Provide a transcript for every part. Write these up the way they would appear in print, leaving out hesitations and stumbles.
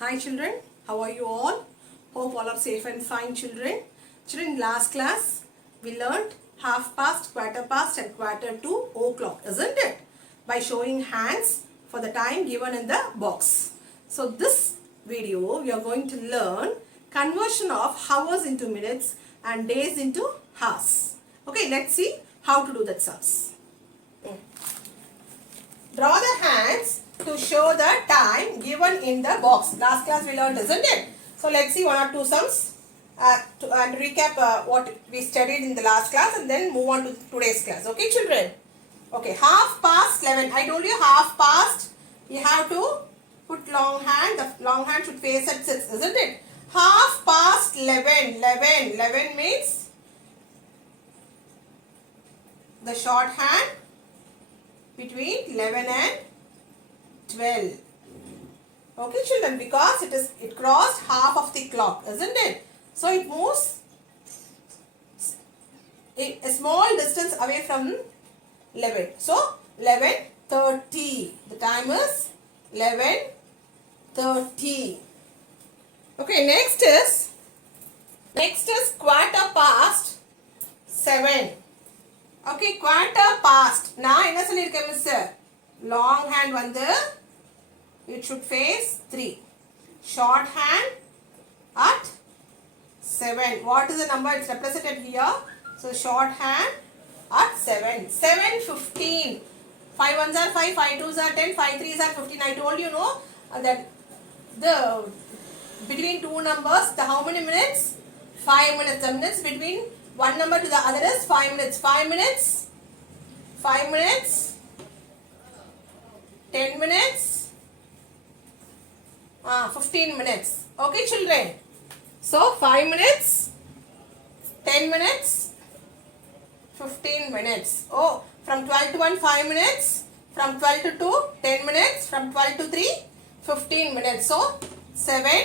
Hi children, how are you all? Hope all are safe and fine children. Children, in last class we learnt half past, quarter past and quarter to o'clock, isn't it? By showing hands for the time given in the box. So this video we are going to learn conversion of hours into minutes and days into hours. Okay, let's see how to do that sums. Draw the hands to show the time given in the box. Last class we learned, isn't it? So let's see one or two sums and recap what we studied in the last class and then move on to today's class. Okay children? Okay, half past 11. I told you half past. You have to put long hand. The long hand should face at 6, isn't it? Half past 11. 11 means the short hand between 11 and 12. Okay children, because it crossed half of the clock, isn't it? So it moves a small distance away from 11. So 11:30. The time is 11:30. Okay, next is quarter past 7. Okay, quarter past. நான் என்ன சொல்லிருக்கேன் miss? Long hand வந்து it should face 3. Short hand at 7. What is the number? It's represented here. So short hand at 7. 7:15. 5 ones are 5, 5 twos are 10, 5 threes are 15. I told you, no, that the between two numbers, the how many minutes? 5 minutes. The minutes between one number to the other is 5 minutes. 5 minutes. 5 minutes. 10 minutes. 15 minutes. Okay children. So 5 minutes. 10 minutes. 15 minutes. Oh, from 12 to 1 5 minutes. From 12 to 2 10 minutes. From 12 to 3 15 minutes. So 7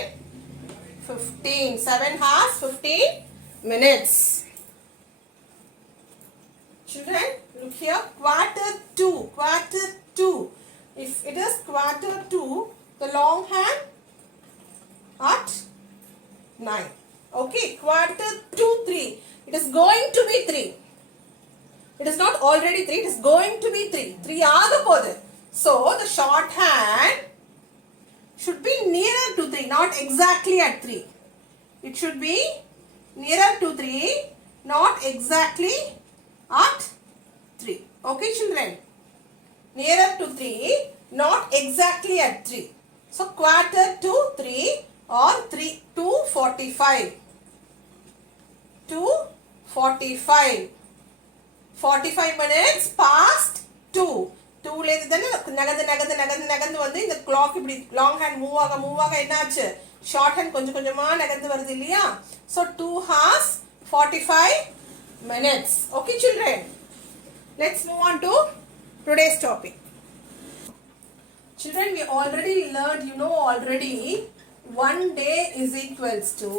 15. 7 hours 15 minutes. Children, look here. Quarter 2. Quarter 2. If it is quarter 2, the long hand at 9. Okay, quarter 2 3. It is going to be 3. It is not already 3. It is going to be 3. 3 ஆகப்போகுது. So the short hand should be nearer to 3, not exactly at 3. It should be nearer to 3, not exactly at 3. Okay children? Nearer to 3, not exactly at 3. So quarter to 3 or 3 2:45. 2:45. 45 minutes past 2. 2 லேந்து தானே நகர்ந்து வந்து இந்த clock இப்படி long hand move ஆக என்னாச்சு? short hand கொஞ்சம் கொஞ்சமா நகர்ந்து வருது இல்லையா? So 2 hours 45 minutes. Okay children? Let's move on to today's topic. Children, we already learned, already 1 day is equals to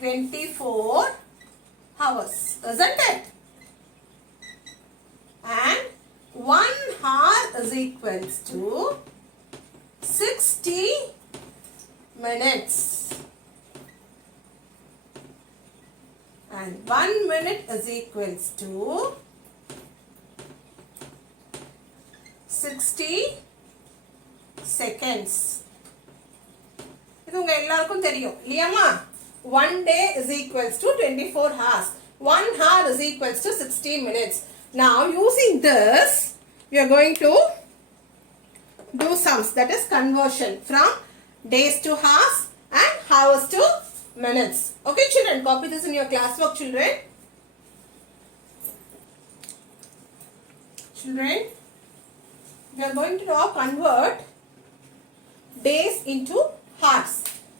24 hours, isn't it? And 1 hour is equals to 60 minutes. And 1 minute is equals to 60 seconds. இது உங்க எல்லாருக்கும் தெரியும் இல்லையாமா? 1 day is equals to 24 hours. 1 hour is equals to 60 minutes. Now using this we are going to do sums, that is conversion from days to hours and hours to minutes. Okay children, copy this in your classwork children. Children, we are going to now convert days into hours.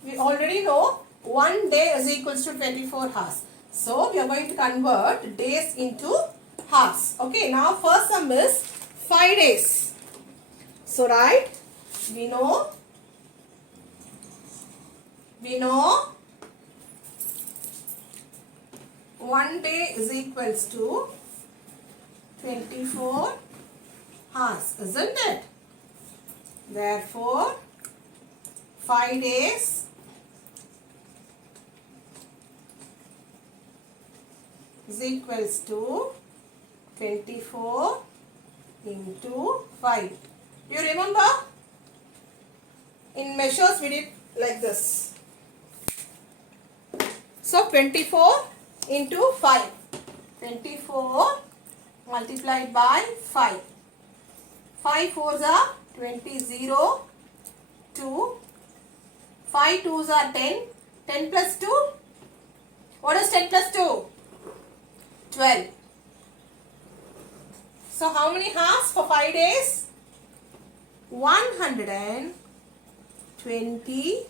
We already know 1 day is equals to 24 hours. So we are going to convert days into hours. Okay, now first sum is 5 days. So right, we know 1 day is equals to 24 hours, isn't it? Therefore 5 days is equals to 24 into 5. Do you remember? In measures we did like this. So 24 into 5. 24 multiplied by 5. 5 4s are 20, 0, 2. 5 2s are 10. 10 plus 2. What is 10 plus 2? 12. So how many hours for 5 days? 120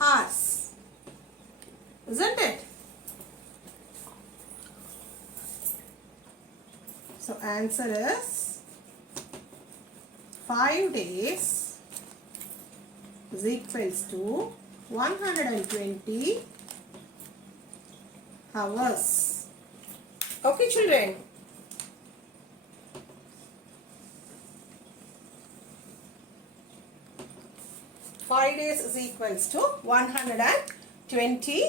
hours. Isn't it? So answer is 5 days is equals to 120 hours. Okay, children. Five days is equals to 120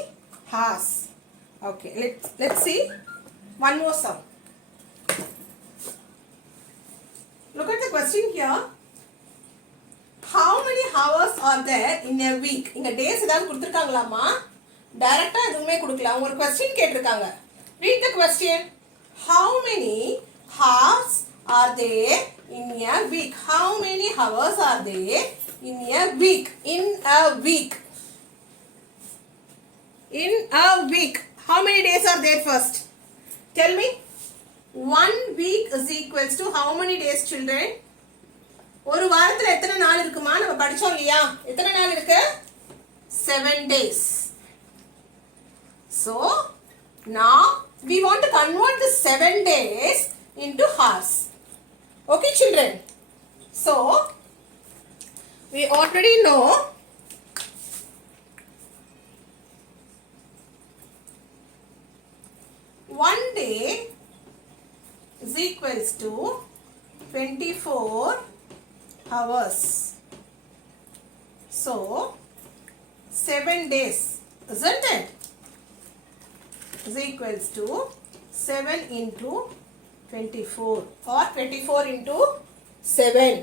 hours. Okay, let's see one more sum. Look at the question here. How many hours are there in a week? இங்க days ஏதாவது கொடுத்திருக்காங்களாமா? டைரக்டா எதுவுமே கொடுக்கல. அவங்க ஒரு question கேட்டிருக்காங்க. Read the question. How many hours are there in a week? How many hours are there in a week? In a week. In a week. How many days are there first? Tell me. 1 week is equals to how many days, children? ஒரு வாரத்துல எத்தனை நாள் இருக்குமா? நம்ம படிச்சோம் இல்லையா? எத்தனை நாள் இருக்கு? 7 days. So, now we want to convert the 7 days into hours. Okay, children? So, we already know one day is equals to 24 hours. So, 7 days, isn't it? Is equals to 7 into 24 or 24 into 7.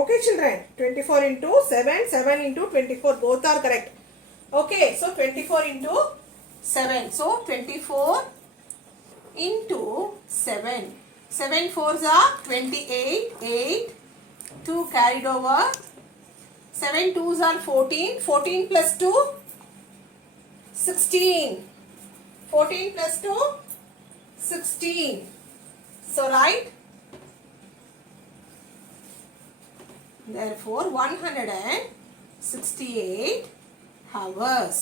Okay, children? 24 into 7, 7 into 24, both are correct. Okay, so 24 into 7. So, 24 into 7. 7 4s are 28, 8, 2 carried over. 7 2s are 14, 14 plus 2, 16. 14 plus 2, 16. So, right? Therefore, 168 hours.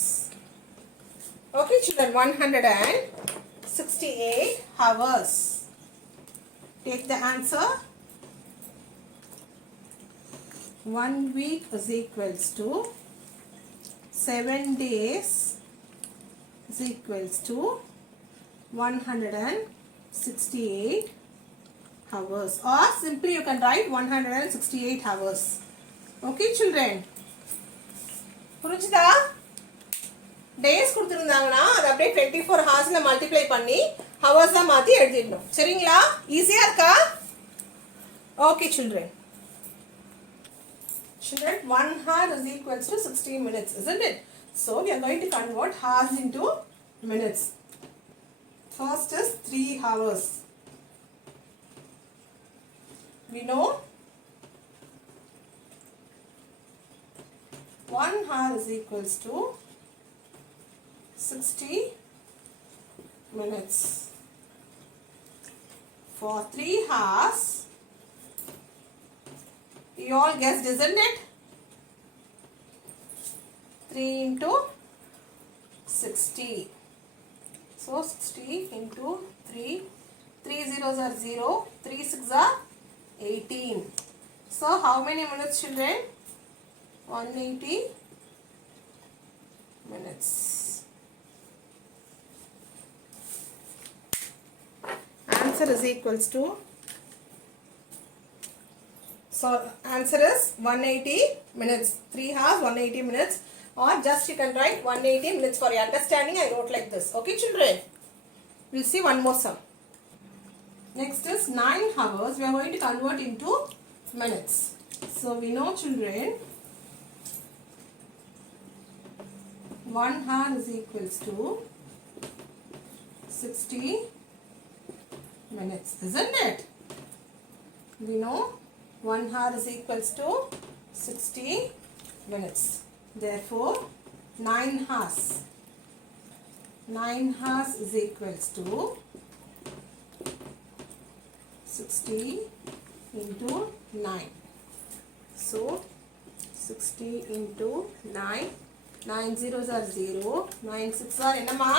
Okay, children, 168 hours. Take the answer. 1 week is equals to 7 days is equals to 168 hours, or simply you can write 168 hours. Okay, children? புரிஞ்சுதா? days கொடுத்திருந்தாங்கன்னா அது அப்படியே 24 ஹவர்ஸ்ல multiply பண்ணி ஹவர்ஸா மாத்தி எழுதிடணும். சரிங்களா? ஈஸியா இருக்கா? Okay, children. Children, 1 hour is equals to 16 minutes, isn't it? So, we are going to convert hours into minutes. First is 3 hours. We know 1 hour is equals to 60 minutes. For 3 hours, you all guessed, isn't it? 3 into 60. So, 60 into 3. 3 zeros are 0. 3 6 are 18. So, how many minutes, children? 180 minutes. Answer is equals to So answer is 180 minutes. 3 hours 180 minutes, or just you can write 180 minutes. For your understanding, I wrote like this. Okay children, we'll see one more sum. Next is 9 hours. We are going to convert into minutes. So we know children, 1 hour is equals to 60 minutes, isn't it? We know 1 hour is equals to 60 minutes. Therefore, 9 hours. 9 hours is equals to 60 into 9. So, 60 into 9. 9 zeros are 0. 9 6 are enama?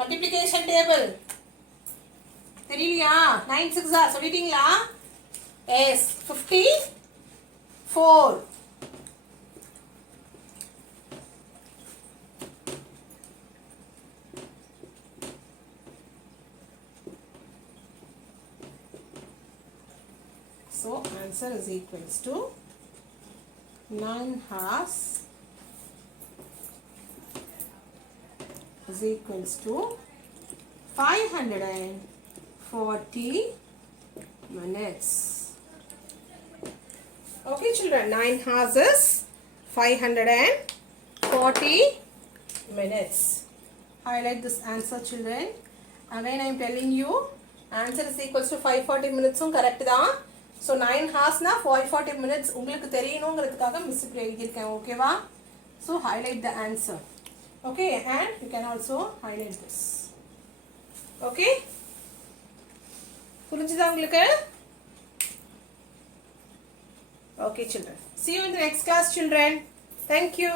Multiplication table. தெரியலையா? 9 6 are சொல்லிட்டீங்களா? Yes, 54. So answer is equals to 9 hours is equals to 540 minutes. Okay children, 9 hours is 540 minutes. Highlight this answer children. Again I am telling you, answer is equals to 540 minutes. Correct da? So 9 hours na 540 minutes உங்களுக்கு தெரியணும்ங்கிறதுக்காக miss இப்படி எழுதியிருக்கேன். ஓகேவா? So highlight the answer. Okay, and you can also highlight this. Okay? புரிஞ்சுதா உங்களுக்கு? Okay children. See you in the next class children. Thank you.